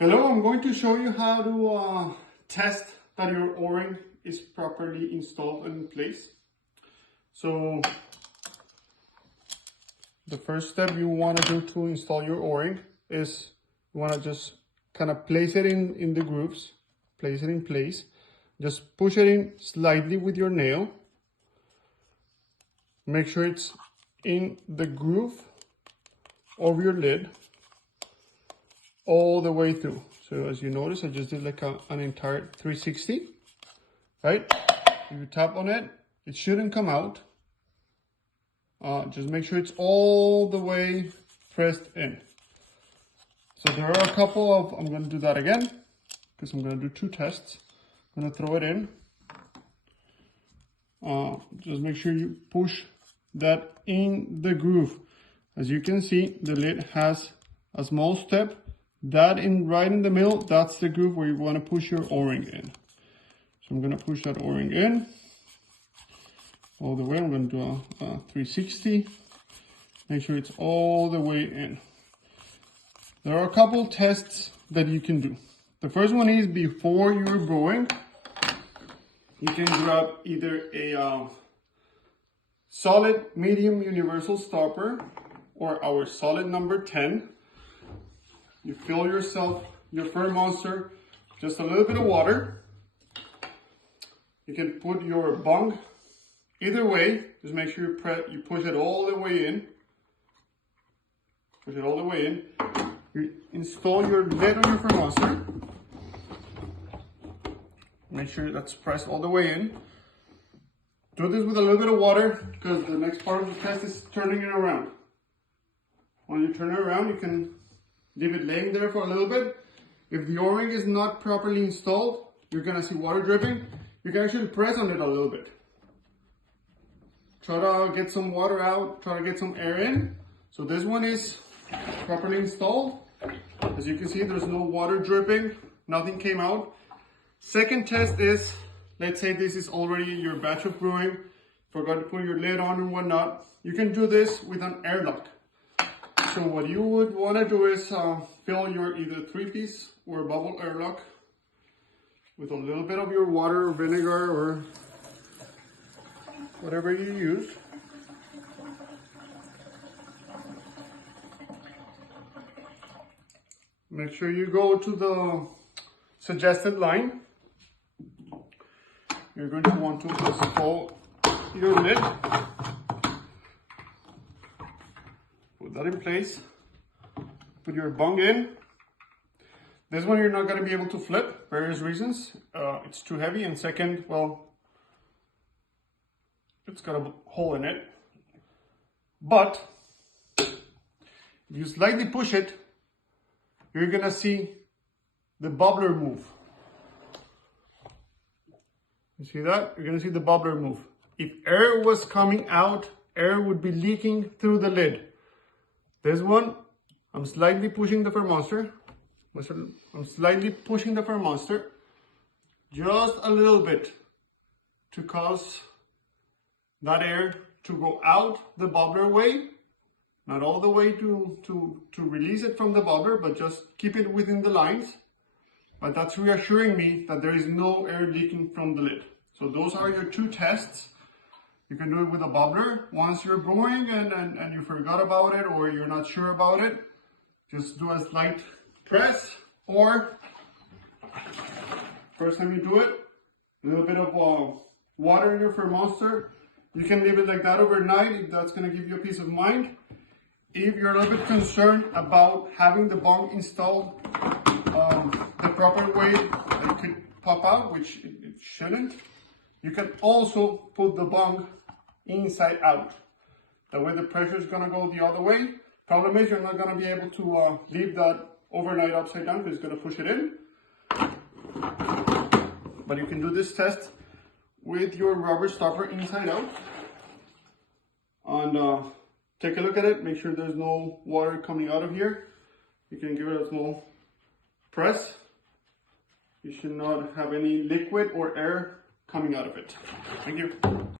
Hello, I'm going to show you how to test that your O-ring is properly installed and in place. So the first step you want to do to install your O-ring is you want to just kind of place it in the grooves, place it in place. Just push it in slightly with your nail. Make sure it's in the groove of your lid all the way through. So as you notice, I just did like an entire 360, right? If you tap on it, it shouldn't come out. Just make sure it's all the way pressed in. So there are a couple of, I'm going to do that again because I'm going to do two tests. I'm going to throw it in. Just make sure you push that in the groove. As you can see, the lid has a small step. That right in the middle, that's the groove where you want to push your O-ring in. So I'm going to push that O-ring in all the way. I'm going to do a 360. Make sure it's all the way in. There are a couple tests that you can do. The first one is before you're brewing. You can grab either a solid medium universal stopper or our solid number 10. You fill yourself your Fermonster, just a little bit of water. You can put your bung either way. Just make sure you push it all the way in. Push it all the way in. You install your lid on your Fermonster. Make sure that's pressed all the way in. Do this with a little bit of water because the next part of the test is turning it around. When you turn it around, you can leave it laying there for a little bit. If the O-ring is not properly installed, you're gonna see water dripping. You can actually press on it a little bit. Try to get some water out, try to get some air in. So this one is properly installed. As you can see, there's no water dripping, nothing came out. Second test is, let's say this is already your batch of brewing, forgot to put your lid on and whatnot. You can do this with an airlock. So what you would want to do is fill your either 3-piece or bubble airlock with a little bit of your water or vinegar or whatever you use. Make sure you go to the suggested line. You're going to want to install your lid. Put that in place. Put your bung in. This one you're not going to be able to flip, various reasons. It's too heavy, and second, well, it's got a hole in it. But if you slightly push it, you're going to see the bubbler move. You see that? You're going to see the bubbler move. If air was coming out, air would be leaking through the lid. This one, I'm slightly pushing the Fermonster. I'm slightly pushing the Fermonster just a little bit to cause that air to go out the bubbler way. Not all the way to release it from the bubbler, but just keep it within the lines. But that's reassuring me that there is no air leaking from the lid. So those are your two tests. You can do it with a bubbler. Once you're brewing and you forgot about it or you're not sure about it, just do a slight press, or first time you do it, a little bit of water in your Fermonster. You can leave it like that overnight if that's going to give you a peace of mind. If you're a little bit concerned about having the bung installed the proper way, it could pop out, which it shouldn't. You can also put the bung inside out. That way the pressure is going to go the other way. Problem is you're not going to be able to leave that overnight upside down because it's going to push it in. But you can do this test with your rubber stopper inside out. And take a look at it, make sure there's no water coming out of here. You can give it a small press. You should not have any liquid or air coming out of it. Thank you.